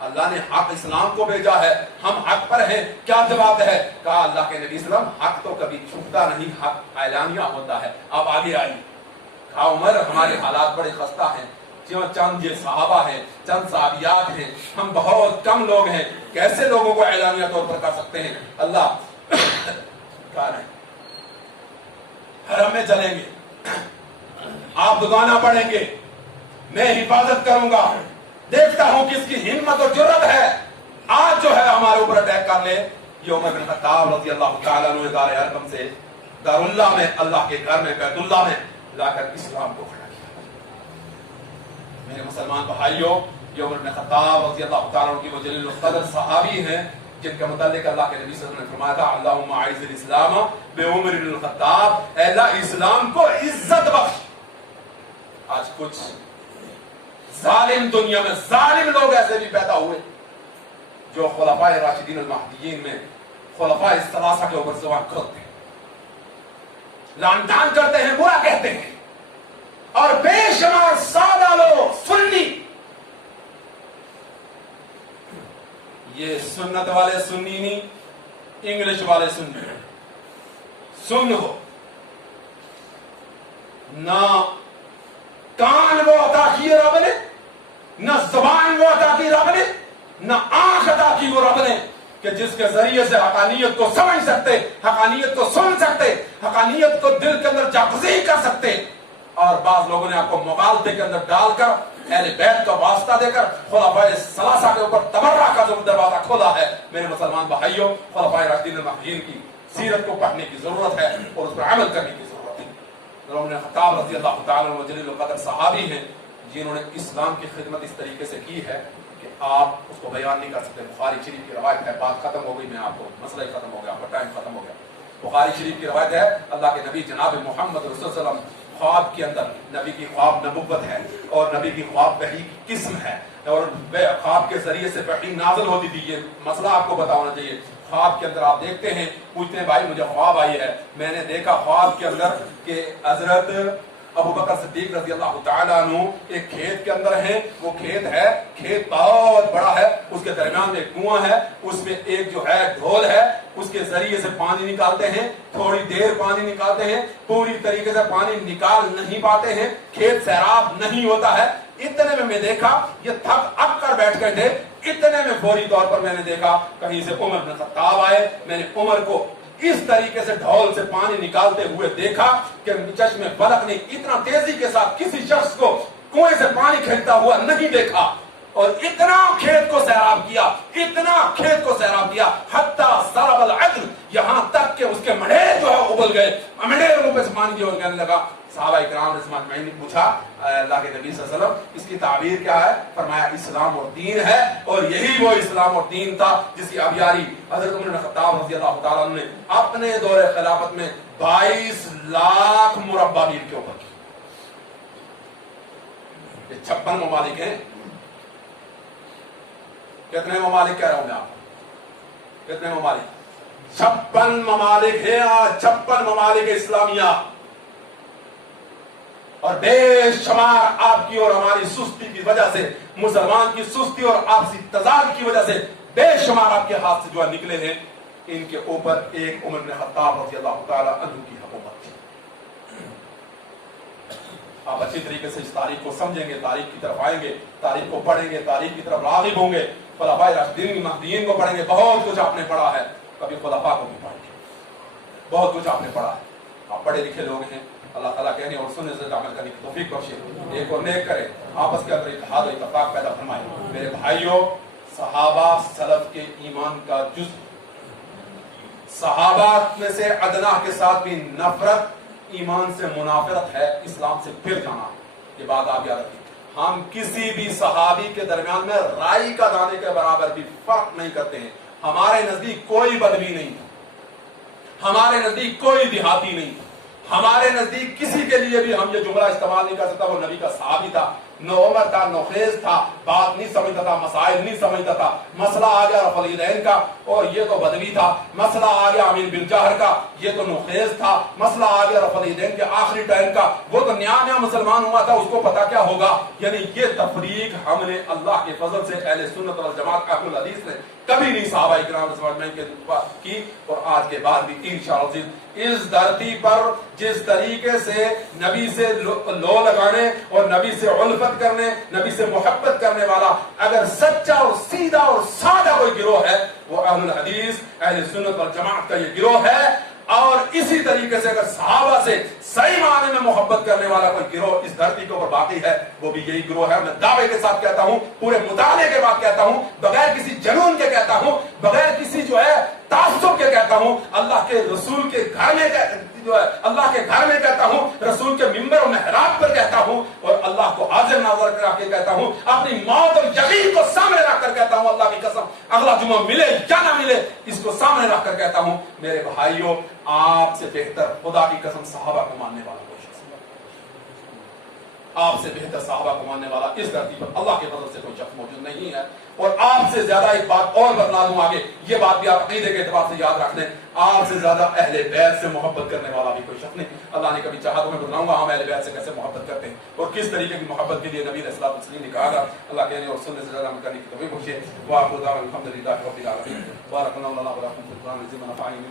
اللہ نے حق اسلام کو بھیجا ہے، ہم حق پر ہیں، کیا جواب ہے؟ کہا اللہ کے نبی صلی اللہ علیہ وسلم حق تو کبھی چھپتا نہیں، حق اعلانیہ ہوتا ہے، آپ آگے آئیے۔ کہا عمر ہمارے حالات بڑے خستہ ہیں، چند یہ صحابہ ہیں، چند صحابیات ہیں، ہم بہت کم لوگ ہیں، کیسے لوگوں کو اعلانیہ طور پر کر سکتے ہیں؟ اللہ کہا رہے حرم میں چلیں گے، آپ دکانہ پڑھیں گے، میں حفاظت کروں گا، دیکھتا ہوں کس کی ہمت اور جرت ہے آج جو ہے ہمارے اوپر اٹیک کر لے۔ یہ عمر بن خطاب رضی اللہ تعالیٰ عنہ دار ارقم سے داراللہ میں، اللہ کے گھر میں، بیت اللہ میں لا کر اسلام کو کھڑا کیا۔ میرے مسلمان بھائیوں، یہ عمر بن خطاب رضی اللہ تعالیٰ عنہ کی وہ جلیل القدر صحابی ہیں جن کے متعلق اللہ کے نبی صلی اللہ علیہ وسلم نے فرمایا تھا اللہم اعز الاسلام بعمر بن الخطاب، اے اللہ اسلام کو عزت بخش۔ آج کچھ ظالم دنیا میں ظالم لوگ ایسے بھی پیدا ہوئے جو خلفائے راشدین المہدیین میں خلفائے الثلاثہ کے اوپر زبان کھولتے ہیں، لعن طعن کرتے ہیں، برا کہتے ہیں، اور بے شمار سادہ لوگ سنی، یہ سنت والے سنی نہیں، انگلش والے سنی، سن ہو نہ کان وہ عطا کیے رب نے، نہ زبان وہ عطا کی رب نے، نہ آنکھ عطا کی وہ رب نے کہ جس کے ذریعے سے حقانیت کو سمجھ سکتے، حقانیت کو سن سکتے، حقانیت کو دل کے اندر جاگزی کر سکتے۔ اور بعض لوگوں نے آپ کو مغالطے کے اندر ڈال کر اہل بیت کا واسطہ دے کر خلفائے ثلاثہ کے اوپر تبرع کا جو دروازہ کھولا ہے۔ میرے مسلمان بھائیوں، خلفائے راشدین المہدیین کی سیرت کو پڑھنے کی ضرورت ہے اور اس پر عمل کرنے کی ضرورت ہے۔ عمر بن خطاب رضی اللہ تعالیٰ عنہ جلیل القدر صحابی ہیں جنہوں نے اسلام کی خدمت اس طریقے سے کی ہے کہ آپ اس کو بیان نہیں کر سکتے۔ بخاری شریف کی روایت ہے، بات ختم ہو گئی، میں آپ کو مسئلہ ہی ختم ہو گیا، آپ کا ٹائم ختم ہو گیا۔ بخاری شریف کی روایت ہے اللہ کے نبی جناب محمد رسول صلی اللہ علیہ وسلم خواب کے اندر، نبی کی خواب نبوت ہے اور نبی کی خواب وحی کی قسم ہے اور خواب کے ذریعے سے وحی نازل ہوتی تھی۔ یہ مسئلہ آپ کو بتا ہونا چاہیے۔ خواب کے اندر آپ دیکھتے ہیں، پوچھتے ہیں بھائی مجھے خواب آئی ہے، میں نے دیکھا خواب کے اندر کہ حضرت ابو بکر صدیق رضی اللہ تعالیٰ عنہ ایک کھیت کے اندر ہیں، وہ کھیت ہے، کھیت بہت بڑا ہے، اس کے درمیان ایک کنواں ہے، اس میں ایک جو ہے ڈھول ہے، اس کے ذریعے سے پانی نکالتے ہیں، تھوڑی دیر پانی نکالتے ہیں، پوری طریقے سے پانی نکال نہیں پاتے ہیں، کھیت سیراب نہیں ہوتا ہے۔ اتنے میں دیکھا یہ تھک اک کر بیٹھ گئے تھے، اتنے میں فوری طور پر میں نے دیکھا کہیں سے عمر بن خطاب آئے، میں نے عمر کو اس طریقے سے ڈھول سے پانی نکالتے ہوئے دیکھا کہ چشم فلک نے اتنا تیزی کے ساتھ کسی شخص کو کنویں سے پانی کھینچتا ہوا نہیں دیکھا، اور اتنا کھیت کو سیراب کیا، اتنا کھیت کو سیراب کیا، حتیٰ ضرب العدل، یہاں تک کہ اس کے مڈیر جو ہے ابل گئے، مڈیروں پہ سے پانی جو گرنے لگا۔ صحابہ اکرام نے پوچھا اللہ کے نبی صلی اللہ علیہ وسلم اس کی تعبیر کیا ہے؟ فرمایا اسلام اور دین ہے، اور یہی وہ اسلام اور دین تھا جس کی ابیاری حضرت عمر بن خطاب رضی اللہ تعالیٰ عنہ نے اپنے دور خلافت میں 22 لاکھ مربع میل کے اوپر کی۔ یہ 56 ممالک ہیں، کتنے ممالک کہہ رہا ہوں میں آپ کو؟ کتنے ممالک؟ 56 ممالک ہیں آج، 56 ممالک اسلامیہ، اور بے شمار آپ کی اور ہماری سستی کی وجہ سے، مسلمان کی سستی اور آپسی تضاد کی وجہ سے بے شمار آپ کے ہاتھ سے جو نکلے ہیں، ان کے اوپر ایک عمر بن خطاب رضی اللہ تعالیٰ عنہ کی حکومت تھی۔ آپ اچھی طریقے سے اس تاریخ کو سمجھیں گے، تاریخ کی طرف آئیں گے، تاریخ کو پڑھیں گے، تاریخ کی طرف راغب ہوں گے، خلفائے راشدین مہدیین کو پڑھیں گے، بہت کچھ آپ نے پڑھا ہے، کبھی خلفاء کو بھی پڑھیں گے، بہت کچھ آپ نے پڑھا ہے، آپ پڑھے لکھے لوگ ہیں، اللہ تعالیٰ کہنے اور سننے سے عمل کرنے کی توفیق بخشے، ایک اور نیک کرے، آپس کے اندر اتحاد و اتفاق پیدا فرمائے۔ میرے بھائیوں، صحابہ سلف کے ایمان کا جز، صحابہ میں سے ادنا کے ساتھ بھی نفرت ایمان سے منافرت ہے، اسلام سے پھر جانا، یہ بات آپ یاد رکھیں۔ ہم کسی بھی صحابی کے درمیان میں رائی کا دانے کے برابر بھی فرق نہیں کرتے ہیں، ہمارے نزدیک کوئی بدوی نہیں تھا، ہمارے نزدیک کوئی دیہاتی نہیں تھا، ہمارے نزدیک کسی کے لیے بھی ہم یہ جملہ استعمال نہیں کر سکتا وہ نبی کا صحابی تھا، نو عمر تھا، نو خیز تھا، بات نہیں سمجھتا تھا، مسائل نہیں سمجھتا تھا. مسئلہ آ گیا رفع الیدین کا اور یہ تو بدوی تھا. مسئلہ آ گیا امین بن جہر کا، یہ تو نو خیز تھا. مسئلہ آ گیا رفع الیدین کے آخری ٹائم کا، وہ تو نیا نیا مسلمان ہوا تھا، اس کو پتا کیا ہوگا. یعنی یہ تفریق ہم نے اللہ کے فضل سے اہل سنت والجماعت اہل الحدیث نے کبھی نہیں صحابہ کرام اجمعین کے کی، اور آج کے بعد بھی انشاءاللہ اس دھرتی پر جس طریقے سے نبی سے لو لگانے اور نبی سے الفت کرنے، نبی سے محبت کرنے والا اگر سچا اور سیدھا اور سادہ کوئی گروہ ہے وہ اہل الحدیث اہل سنت والجماعت کا یہ گروہ ہے. اور اسی طریقے سے اگر صحابہ سے صحیح معنی میں محبت کرنے والا کوئی گروہ اس دھرتی کے اوپر باقی ہے وہ بھی یہی گروہ ہے. میں دعوے کے ساتھ کہتا ہوں، پورے مطالعے کے بعد کہتا ہوں، بغیر کسی جنون کے کہتا ہوں، بغیر کسی جو ہے تعصب کے کہتا ہوں، اللہ کے رسول کے گھر میں جو ہے اللہ کے گھر میں کہتا ہوں، رسول کے منبر و محراب پر کہتا ہوں، اور اللہ کو حاضر ناظر کر کے کہتا ہوں، اپنی موت اور یقین کو سامنے رکھ کر کہتا ہوں، اللہ کی قسم اگلا جمعہ ملے یا نہ ملے اس کو سامنے رکھ کر کہتا ہوں، میرے بھائیوں آپ سے بہتر خدا کی قسم صحابہ کو ماننے والا کوئی شخص نہیں. آپ سے بہتر صحابہ کو ماننے والا اس دھرتی پر اللہ کے فضل سے کوئی شخص موجود نہیں ہے. اور آپ سے زیادہ ایک بات اور بتلا دوں آگے، یہ بات بھی آپ عقیدے کے اعتبار سے یاد رکھ لیں، آپ سے زیادہ اہل بیت سے محبت کرنے والا بھی کوئی شخص نہیں. اللہ نے کبھی چاہا تو میں بتلاؤں گا ہم اہل بیت سے کیسے محبت کرتے ہیں اور کس طریقے کی محبت کے لیے نبی علیہ الصلوۃ والسلام نے کہا. اللہ کہنے اور سننے سے زیادہ عمل کرنے کی توفیق بخشے. وآخر دعوانا الحمدللہ رب العالمین. بارک اللہ لنا ولکم فی القرآن العظیم ونفعني